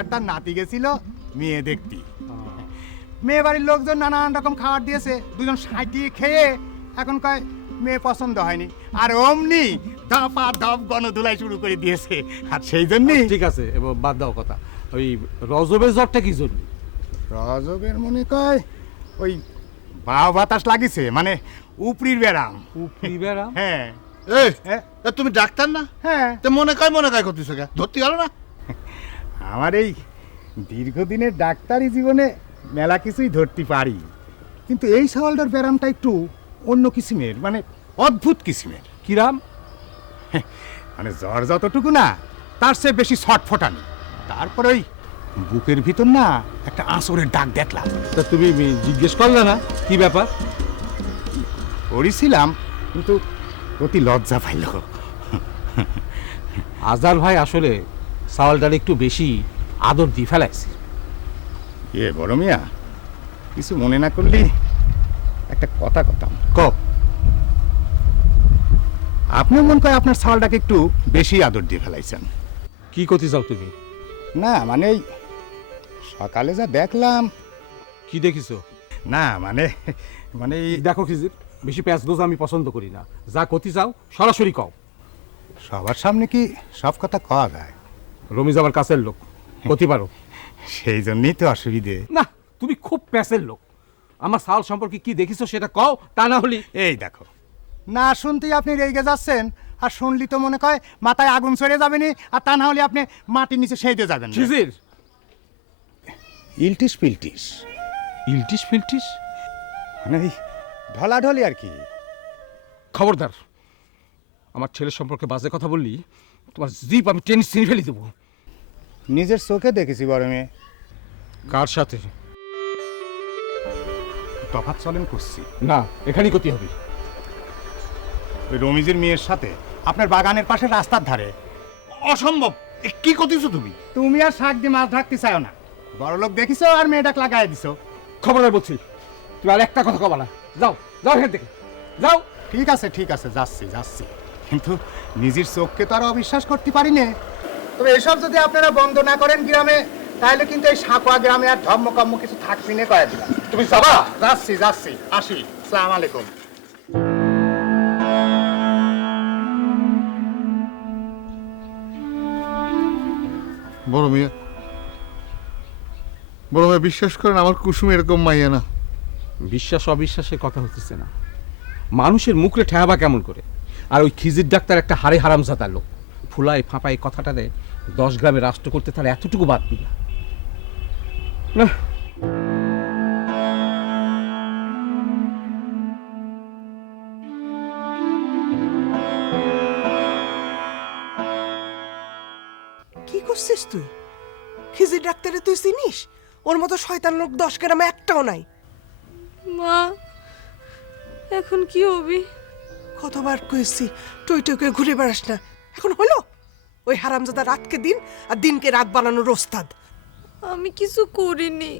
আর তার নাতি গেছিল মেয়ে দেখতে। মেয়ে বাড়ির লোকজন নানান রকম খাবার দিয়েছে, দুজন সাঁটিয়ে খেয়ে এখন কয় মেয়ে পছন্দ হয়নি, আর অমনি ধপা ধপ গণধুলাই শুরু করে দিয়েছে। আর সেই জন্যই ঠিক আছে, এবার বাদ দাও কথা। ওই রজবের জ্বরটা কি জন্য? রজবের মনে কয় ওই বাও বাতাস লাগিছে, মানে উপরির ব্যারাম। উপরি ব্যারাম? হ্যাঁ। তুমি ডাক্তার না? হ্যাঁ। তো মনে কয় করতেছো কে? ধরতে গেল না? আমার এই দীর্ঘদিনের ডাক্তারি জীবনে মেলা কিছুই ধরতে পারি, কিন্তু এই সওয়ালটার ব্যারামটা একটু অন্য কিসিমের, মানে অদ্ভুত কিসিমের। কিরাম? মানে জ্বর যতটুকু না, তার চেয়ে বেশি ছটফটানি। তারপর ওই বুকের ভিতর না একটা আঁচড়ের দাগ দেখলাম। তা তুমি জিজ্ঞেস করলে না কি ব্যাপার? করেছিলাম, কিন্তু অতি লজ্জা পাইল। আজার ভাই আসলে সাওয়ালটার একটু বেশি আদর দিয়ে ফেলাইছে। বড় মিয়া, কিছু মনে না করলি একটা কথা কথাম ক। আপনিও মন করে আপনার ছাওয়ালটাকে একটু বেশি আদর দিয়ে ফেলাইছেন। কি করতে চাও তুমি? না মানে এই সকালে যা দেখলাম। কি দেখিছো? না মানে মানে দেখো খিজির, বেশি প্যাঁচ গোজ আমি পছন্দ করি না। যা করতে চাও সরাসরি কও। সবার সামনে কি সব কথা কওয়া যায়? রমিজ আমার কাছের লোক, করতে পারো। সেই জন্যই তো অসুবিধে। না, তুমি খুব প্যাঁচের লোক। আমার সাল সম্পর্কে কি দেখিছো সেটা কও, তা না হলে। এই দেখো, না শুনতেই আপনি রেগে যাচ্ছেন, আর শুনলি তো মনে কয় মাথায় আগুন চড়ে যাবেনি, আর তা না হলে আপনি মাটির নিচে সেইতে যাবেন। খিজির, ইলটিস পিলটিস। ইলটিস ফিলটিস মানে এই ঢলাঢলি আর কি। খবরদার, আমার ছেলের সম্পর্কে বাজে কথা বললি তোমার জিপ আমি টেনিস ছিঁড়ে ফেলে দেবো। নিজের চোখে দেখেছি বড় মেয়ে। কার সাথে? তফাৎ চলেন করছি না, এখানেই করতে হবে। ওই রমিজের মেয়ের সাথে আপনার বাগানের পাশে রাস্তার ধারে। অসম্ভব! কি করতেছো তুমি? তুমি আর শাক দিয়ে মাছ ঢাকতে চাও না, বড় লোক দেখিছো আর মেয়েটাকে লাগাই দিছো। খবরদার বলছি, তুমি আর একটা কথা কবা না। যাও যাও এখান থেকে, যাও। ঠিক আছে যাচ্ছি যাচ্ছি, কিন্তু নিজের চোখকে তো আর অবিশ্বাস করতে পারি না। তবে এসব যদি আপনারা বন্ধ না করেন গ্রামে, তাহলে কিন্তু এই সাঁকোয়া গ্রামে আর ধর্মকর্ম কিছু থাকবি না কয়ে দিলাম। তুমি যাবা? যাচ্ছি আসি। আসসালামু আলাইকুম। বড় মিয়া, বিশ্বাস করেন আমার কুসুম এরকম মাইয়া না। বিশ্বাস অবিশ্বাসের কথা হতেছে না, মানুষের মুখে ঠেহাবা কেমন করে? আর ওই খিজির ডাক্তার একটা হারে হারামজাদা লোক। ফুলাই ফাঁপাই কথাটারে 10 গ্রামে রাষ্ট্র করতে তার এতটুকু বাদ দিল না। কি করছিস তুই? খিজির ডাক্তারে তুই চিনিস? ওর মতো শয়তান লোক 10 গ্রামে একটাও নাই। মা, এখন কি হবে? কতবার কইছি টই টই করে ঘুরে বেড়াস না। এখন হলো ওই হারামজাদা রাতকে দিন আর দিনকে রাত বানানোর ওস্তাদ। আমি কিছু করিনি।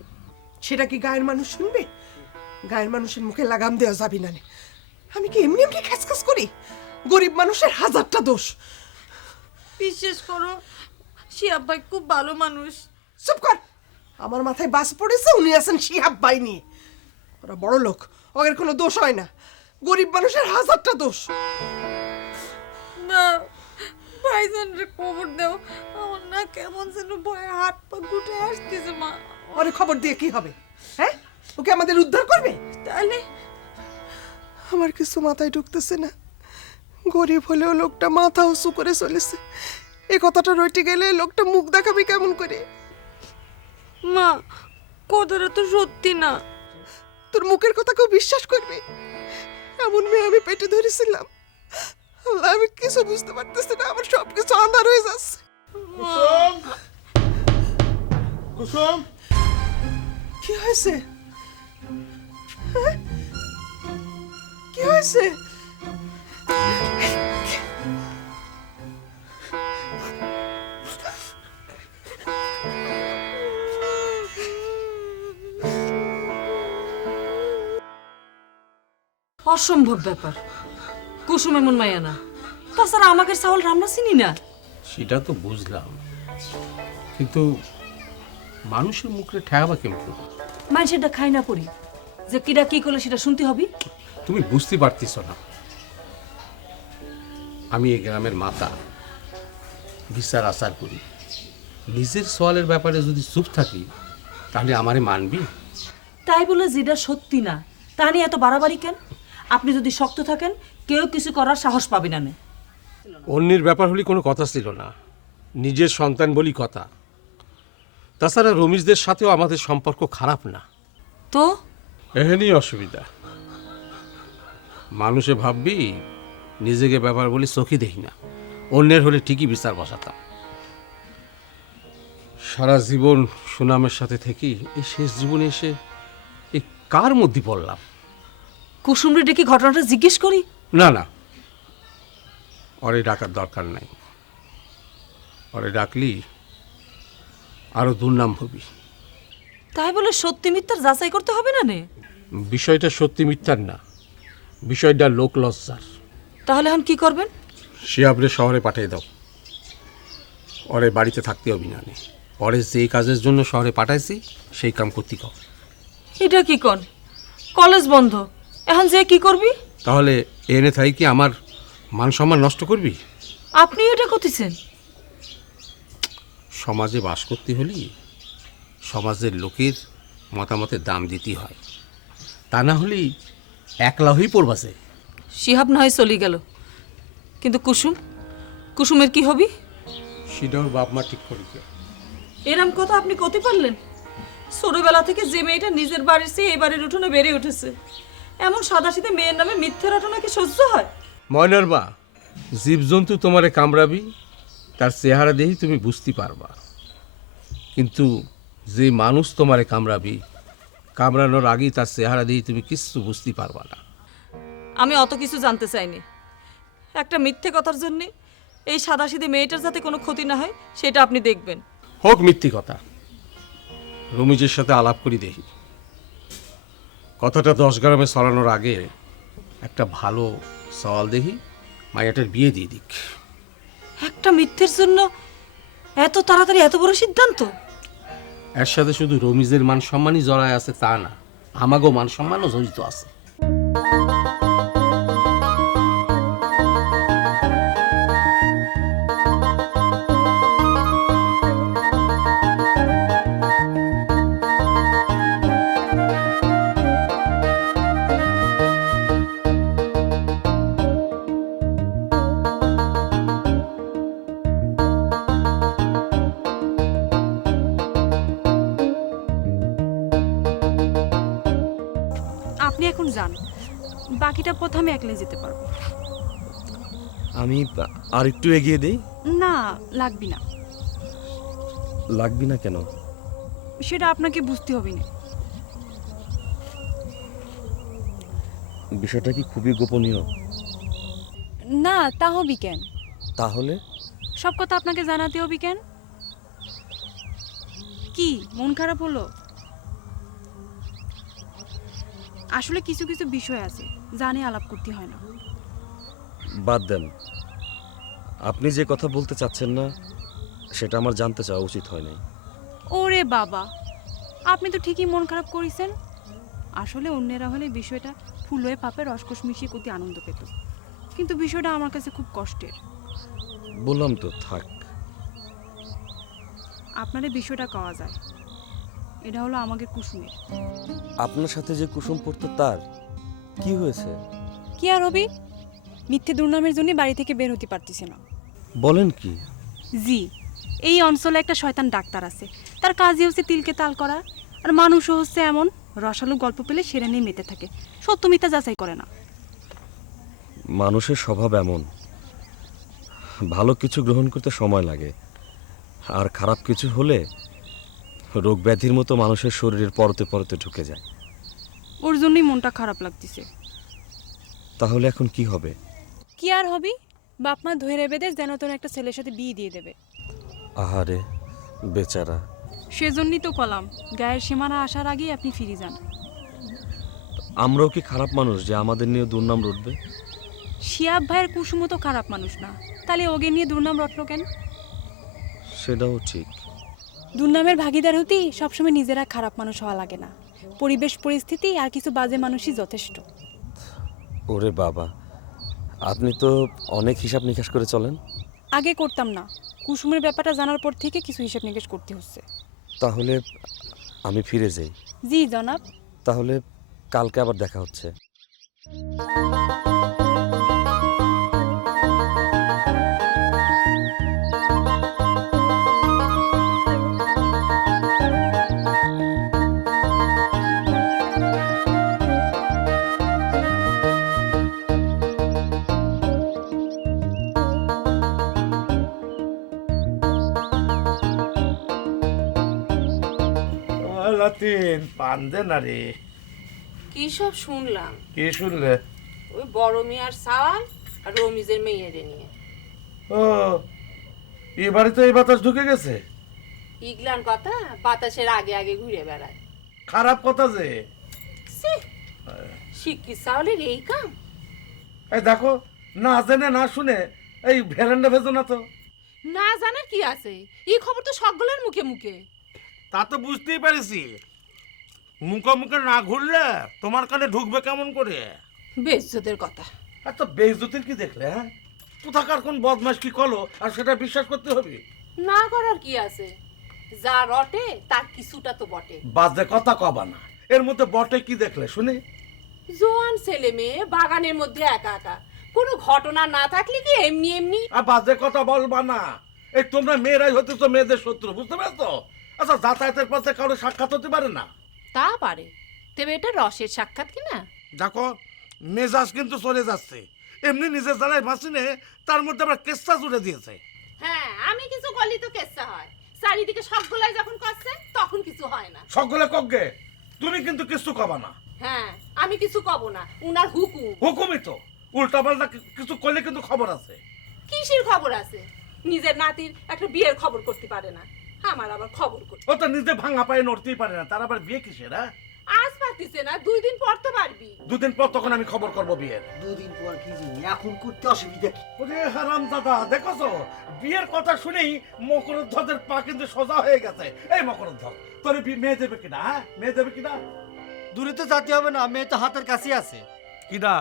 সেটা কি গায়ের মানুষ শুনবে? গায়ের মানুষের মুখে লাগাম দেওয়া যাবে না। আমি কি এমনি এমনি খাসখাস করি? গরিব মানুষের হাজারটা দোষ। বিশ্বাস করো, শিয়াব ভাই খুব ভালো মানুষ। চুপ কর! আমার মাথায় বাস পড়েছে, উনি আছেন শিহাব ভাই নিয়ে। ওরা বড় লোক, ওদের কোনো দোষ হয় না। গরিব মানুষের হাজারটা দোষ। মা, ভাইজানরে খবর দাও, আমার না কেমন যেন ভয়ে হাত পা গুটে আসতেছে। মা, ওরে খবর দিয়ে কি হবে? হ্যাঁ, ওকে আমাদের উদ্ধার করবে? তাহলে আমার কিছু মাথায় ঢুকতেছে না। গরিব হলেও লোকটা মাথা উঁচু করে চলেছে। এই কথাটা রটে গেলে লোকটা মুখ দেখাবে কেমন করে? মা, কথাটা তো সত্যি না। তোর মুখের কথা কেউ বিশ্বাস করবে? এমন মেয়ে আমি পেটে ধরেছিলাম। আল্লাহ, আমি কিছু বুঝতে পারতেছি না, আমার সবকিছু আন্ধার হয়ে যাচ্ছে। কুসুম, কি হয়েছে? হ্যাঁ? কি হয়েছে? অসম্ভব ব্যাপার। কুসুম এমন মায়া না। তাছাড়া আমাকে চাউল রান্না চিনি না। সেটা তো বুঝলাম, কিন্তু মানুষের মুখে ঠেয়াবা কেমন করে? মানুষেরটা খাই না পড়ি, যে কিরা কি করলে সেটা শুনতে হবে। তুমি বুঝতে পারতেছ না, আমি এই গ্রামের মাতা, বিচার আচার করি। নিজের সওয়ালের ব্যাপারে যদি চুপ থাকি তাহলে আমারে মানবি? তাই বলে যেটা সত্যি না তা নিয়ে এত বাড়াবাড়ি কেন? আপনি যদি শক্ত থাকেন কেউ কিছু করার সাহস পাবে না। অন্যের ব্যাপার হলে কোনো কথা ছিল না, নিজের সন্তান বলি কথা। তাছাড়া রমিজদের সাথেও আমাদের সম্পর্ক খারাপ না। তো এখানেই অসুবিধা। মানুষে ভাববি নিজেকে ব্যাপার বলে চোখে দেখি না, অন্যের হলে ঠিকই বিচার বসাতাম। সারা জীবন সুনামের সাথে থেকে এই শেষ জীবনে এসে এই কার মধ্যে পড়লাম? কুসুমরে ডেকে ঘটনাটা জিজ্ঞেস করি? না না, ওরে ডাকার দরকার নাই। ওরে ডাকলি আরো দুর্নাম হবি। তাই বলে সত্যি মিথ্যার যাচাই করতে হবে না? বিষয়টা সত্যি মিথ্যার না, বিষয়টা লোক লজ্জার। তাহলে এখন কি করবেন? শিয়াবরে শহরে পাঠিয়ে দাও, ওরে বাড়িতে থাকতে হবে না। পরে যে কাজের জন্য শহরে পাঠাইছি সেই কাম করতে কও। এটা কি কন? কলেজ বন্ধ, এখন যে কি করবি? তাহলে এনে থাই কি আমার মান সম্মান নষ্ট করবি? আপনি এটা করতেছেন? সমাজে বাস করতে হলে সমাজের লোকের মতামতের দাম দিতে হয়, তা না হলেই একলা হয়েই পড়বাছে। শিহাব না হয় চলে গেল, কিন্তু কুসুমের কি হবি? সেটাও বাপ মা ঠিক করেছে। এরম কথা আপনি করতে পারলেন? ছোটবেলা থেকে যে মেয়েটা নিজের বাড়ির চেয়ে এই বাড়ির উঠোনে বেড়ে উঠেছে, এমন সাদাসিধে মেয়ের নামে মিথ্যে রটনা কি সহ্য হয়? ময়নার মা, জীবজন্তু তোমারে কামড়াবি তার চেহারা দেখেই তুমি বুঝতে পারবা, কিন্তু যে মানুষ তোমারে কামড়াবি কামড়ানোর আগেই তার চেহারা দেখেই তুমি কিছু বুঝতে পারবা না। আমি অত কিছু জানতে চাইনি। একটা মিথ্যে কথার জন্যে এই সাদাসিধে মেয়েটার যাতে কোনো ক্ষতি না হয় সেটা আপনি দেখবেন। হোক মিথ্যে কথা, রমিজের সাথে আলাপ করি দেখি। কথাটা 10 গ্রামে ছড়ানোর আগে একটা ভালো সওয়াল দেখি, মায়াটার বিয়ে দিয়ে দিক। একটা মিথ্যের জন্য এত তাড়াতাড়ি এত বড় সিদ্ধান্ত? এর সাথে শুধু রমিজের মান সম্মানই জড়ায় আছে তা না, আমাগো মান সম্মানও জড়িত আছে। আপনি এখন যান, বাকিটা পথ আমি একলাই যেতে পারবো। আমি আর একটু এগিয়ে দেই। না, লাগবি না। লাগবি না কেন? সেটা আপনাকে বুঝতে হবে না। বিষয়টা কি খুবই গোপনীয়? না, তা হবি কেন? তাহলে সব কথা আপনাকে জানাতে হবে কেন? কি মন খারাপ হলো? আসলে কিছু কিছু বিষয় আছে জানে আলাপ করতে হয় না। বাদ দেন, আপনি যে কথা বলতে চাচ্ছেন না সেটা আমার জানতে চাওয়া উচিত হয় নাই। ওরে বাবা, আপনি তো ঠিকই মন খারাপ করেছেন। আসলে অন্যেরা হলে বিষয়টা ফুল হয়ে পাপে রসকস মিশিয়ে করতে আনন্দ পেত, কিন্তু বিষয়টা আমার কাছে খুব কষ্টের। বললাম তো থাক। আপনার এই বিষয়টা কওয়া যায়। এটা হলো আমাদের কুসুমের। আপনার সাথে যে কুসুম পড়তো তার কি হয়েছে? কি আর হবি, মিথ্যে দুর্নামের জন্য বাড়ি থেকে বের হতে পারতেছে না। বলেন কি? জি, এই অঞ্চলে একটা শয়তান ডাক্তার আছে, তার কাজই হচ্ছে তিলকে তাল করা। আর মানুষও হচ্ছে এমন, রসালো গল্প পেলে সেরে নিয়ে মেতে থাকে, সত্য মিথ্যা যাচাই করে না। মানুষের স্বভাব এমন, ভালো কিছু গ্রহণ করতে সময় লাগে, আর খারাপ কিছু হলে রোগ ব্যাধির মতো মানুষের শরীরের পরতে পরতে ঢুকে যায়। ওর জন্যই মনটা খারাপ লাগতেছে। তাহলে এখন কি হবে? কি আর হবি, বাপ মা ধরে বেঁধে যেন তেন একটা ছেলের সাথে বিয়ে দিয়ে দেবে। আহারে বেচারা। সেজন্যই তো কলাম, গায়ের সীমানা আসার আগেই আপনি ফিরে যান। আমরাও কি খারাপ মানুষ যে আমাদের নিয়ে দুর্নাম রটবে? শিয়াব ভাইয়ের কুসুমও তো খারাপ মানুষ না, তাহলে ওকে নিয়ে দুর্নাম রটলো কেন? সেটাও ঠিক। দুর্নামের ভাগিদার হতেই সবসময় নিজেরা খারাপ মানুষ হওয়া লাগে না, পরিবেশ পরিস্থিতি আর কিছু বাজে মানুষই যথেষ্ট। ওরে বাবা, আপনি তো অনেক হিসাব নিকাশ করে চলেন। আগে করতাম না, কুসুমের ব্যাপারটা জানার পর থেকে কিছু হিসাব নিকাশ করতে হচ্ছে। তাহলে আমি ফিরে যাই। জি জনাব। তাহলে কালকে আবার দেখা হচ্ছে। লাতিন পান দে না রে। কি সব শুনলাম? কি শুনলে? ওই বড় মিয়ার সাওয়াল আর রমিজের মেয়েরে নিয়ে। ও, এবারে তো এই বাতাস ঢুকে গেছে। ইগলান কথা বাতাসের আগে আগে ঘুরে বেড়ায়। খারাপ কথা যে। ছি, শিক্ষিত সাওয়ালের এই কাম। এই দেখো, না জেনে না শুনে এই ভেরান্ডা ভেজো না তো। না জানার কি আছে, এই খবর তো সকলের মুখে মুখে। তা তো বুঝতেই পারিছি, মুখে মুখে না ঘুরলে তোমার কানে ঢুকবে কেমন করে? বেজ্জতের কথা। এত বেইজ্জতির কি দেখলে? হ্যাঁ, কোথাকার কোন বদমাশ কি করলো আর সেটা বিশ্বাস করতে হবে? না করার কি আছে, যা রটে তার কিছুটা তো বটে। বাজে কথা কবা না, এর মধ্যে বটে কি দেখলে শুনে? জোয়ান ছেলে মেয়ে বাগানের মধ্যে একা একা, কোনো ঘটনা না থাকলে কি এমনি এমনি। আর বাজে কথা বলবা না। এই তোমরা মেয়েরাই হতে তো মেয়েদের শত্রু, বুঝতে পারছো? আচ্ছা, যাতায়াতের পথে কারো সাক্ষাৎ হতে পারে না? তা পারে, তবে এটা রসের সাক্ষাৎ কিনা। দেখো, মেজাজ কিন্তু চলে যাচ্ছে। এমনি নিজের জ্বালায় বাঁচিনে তার মধ্যে আবার কেসটা জুড়ে দিয়েছে। হ্যাঁ, আমি কিছু করলি তো কেসা হয়, চারিদিকে সবগুলাই যখন করছে তখন কিছু হয় না। সকলে কগে, তুমি কিন্তু কিছু কবা না। হ্যাঁ, আমি কিছু কব না, উনার হুকুম। হুকুমই তো, উল্টা পাল্টা কিছু করলে কিন্তু খবর আছে। কিসের খবর আছে? নিজের নাতির একটা বিয়ের খবর করতে পারে না, আমার আবার খবর করতে। ও তো নিজে ভাঙা পায়ে নড়তেই পারে না, তার আবার বিয়ে কিসের? হ্যাঁ, আজ পারতিছে না, 2 দিন পর তো পারবি। দুদিন পর তখন আমি খবর করবো বিয়ের। দুদিন পর কি জানি, এখন করতে অসুবিধা কি? ওরে হারাম দাদা, দেখছো বিয়ের কথা শুনেই মকরধ্বজের পা কিন্তু সোজা হয়ে গেছে। এই মকরধ্বজ, তোর মেয়ে দেবে কিনা? হ্যাঁ, মেয়ে দেবে কিনা? দূরে তো যেতে হবে না, মেয়ে তো হাতের কাছে আছে। কিনা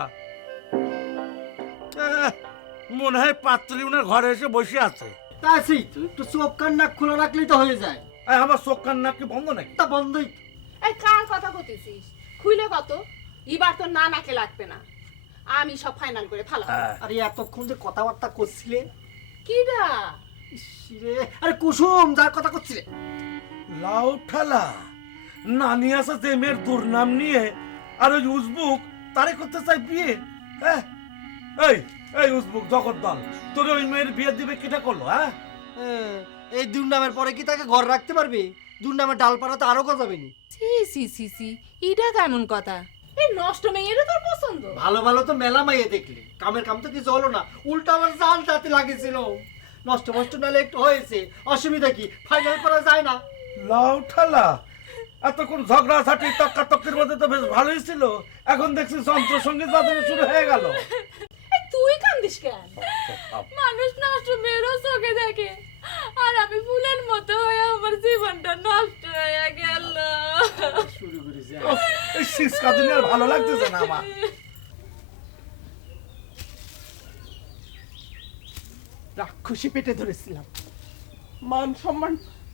মনে হয় পাত্রী উনার ঘরে এসে বসে আছে। তা সেই তো, একটু চোখ কান নাক খোলা রাখলেই তো হয়ে যায়। এই, আমার চোখ কান নাক কি বন্ধ নাকি? তা বন্ধই তো। এই কার কথা কইতেছিস? খুইলে কত, এবার তো না নাকে লাগবে না, আমি সব ফাইনাল করে ফেলা। আরে এতক্ষণ যে কথাবার্তা করছিলে। কিডা? ইসরে, আরে কুসুম, যার কথা করছিলে। লাউ ঠালা নানি আছে যে মেয়ের দুর্নাম নিয়ে, আর ওই উজবুক তারে করতে চাই বিয়ে। হ্যাঁ, এই এই উজবুক জগদ্দল, তোর ওই মেয়ের বিয়ে দিবে কিটা করলো? হ্যাঁ, এই দুর্নামের পরে কি তাকে ঘর রাখতে পারবি? দুর্নামের ডালপাড়া তো আরো গজাবে নি। সি সি সি সি, এটা কেমন কথা? এই নষ্ট মেয়েরও তোর পছন্দ? ভালো ভালো তো মেলা মাইয়ে দেখলি, কামের কাম তো কিছু হলো না, উল্টা আমার জাল তাতে লাগিয়েছিল। নষ্ট নষ্ট নালে একটু হয়েছে, অসুবিধা কি? ফাইনাল করা যায় না? লাউ ঠালা এতক্ষণ ঝগড়া ঝাঁটি তক্কাতক্কির মধ্যে তো বেশ ভালোই ছিল, এখন দেখছি যন্ত্র সঙ্গীত বাজানো শুরু হয়ে গেল। এই তুই কান্দিস কেন? মানুষ নষ্ট মেয়েরও চোখে দেখে, আর আমি ফুলের মতো হয়ে আমার জীবনটা নষ্ট হয়ে গেল। শুরু করেছে। উফ, এই সিসকা দিনে আর ভালো লাগতেছে না আমার। রাক্ষসী পেটে ধরেছিলাম, মান সম্মান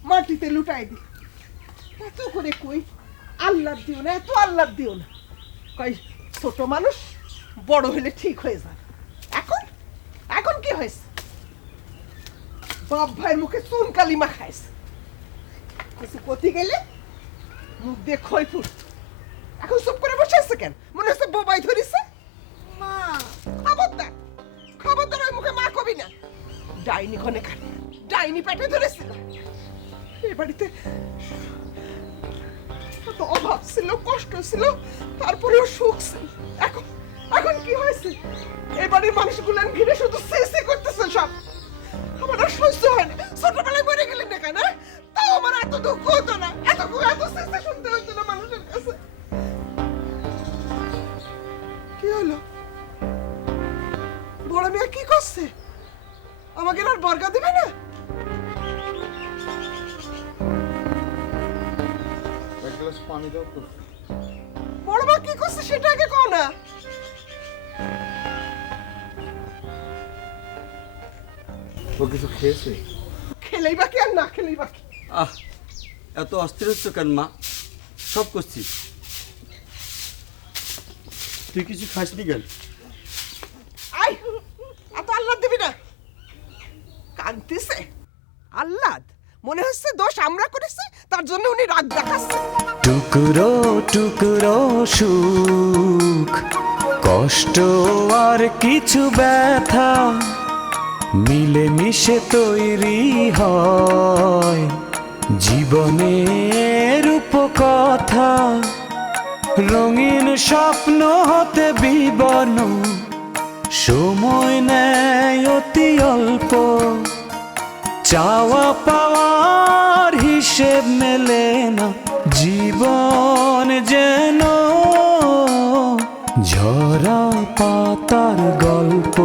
মাটিতে লুটাই দি। এত করে কই আল্লাহ দিও না, এত আল্লাহ দিও না। কই ছোট মানুষ বড় হলে ঠিক হয়ে যায়। এখন এখন কি হয়েছে? বাপ ভাইয়ের মুখে চুন কালি মাখাইছে, কিছু করতে গেলে মুখ দিয়ে খই ফুট। এখন চুপ করে বসে আছে কেন? মনে হচ্ছে বোবাই ধরেছে। মা খবরদার, খবরদার ওই মুখে মা কবি না। ডাইনি ক্ষণে খান, ডাইনি পেটে ধরেছিল। এ বাড়িতে কত অভাব ছিল, কষ্ট ছিল, তারপরেও সুখ ছিল। এখন এখন কি হয়েছে? এই বাড়ির মানুষগুলো ঘিরে শুধু সে করতেছে সব। আমার আর সহ্য হয় না। ছোটবেলায় মরে গেলেন না কেন? তাও আমার এত দুঃখ হতো না, এত সে শুনতে হতো না। মানুষের কাছে। কি হলো? হয়েছে? আমাকে আর বর্গা দিবে না? এক গ্লাস পানি দাও তো। বড় মা কি করছে সেটা আগে কও না। ও কিছু খেয়েছে? খেলেই বাকি আর না খেলেই বাকি। আহ এত অস্থির হচ্ছ কেন মা? সব করছি। তুই কিছু খাসনি কেন? আই এত আহ্লাদ দিবি না। কান্তিছে আহ্লাদ, মনে হচ্ছে দোষ আমরা করেছি, তার জন্য উনি রাগ দেখাচ্ছে। টুকরো টুকরো সুখ, কষ্ট আর কিছু ব্যথা মিলে মিশে তৈরি হয় জীবনের উপকথা। রঙিন স্বপ্ন হতে বিবর্ণ, সময় নেয় অতি অল্প, চাওয়া পাওয়ার হিসেব মেলে না। জীবন যেন ঝরা পাতার গল্প।